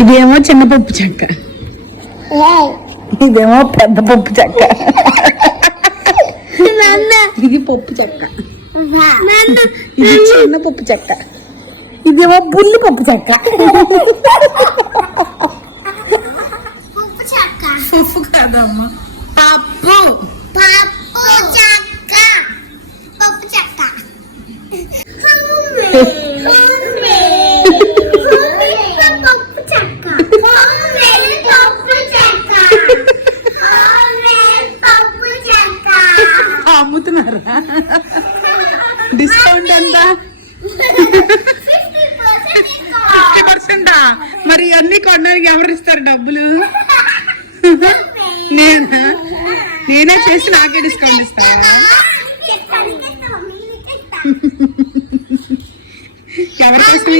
ఇదేమో చిన్న పప్పు చెక్క, ఇదేమో పెద్ద పప్పు చెక్క. ఇది పప్పు చెక్క, ఇది చిన్న పప్పు చెక్క, ఇదేమో బుల్లి పప్పు చెక్క. పప్పు కాదమ్మా, పప్పు. అమ్ముతున్నారా? డిస్కౌంట్ ఎంత? 50%. మరి అన్ని కొనడానికి ఎవరు ఇస్తారు డబ్బులు? నేనే చేసి నాకే డిస్కౌంట్ ఇస్తావా? ఎవరి కోసం?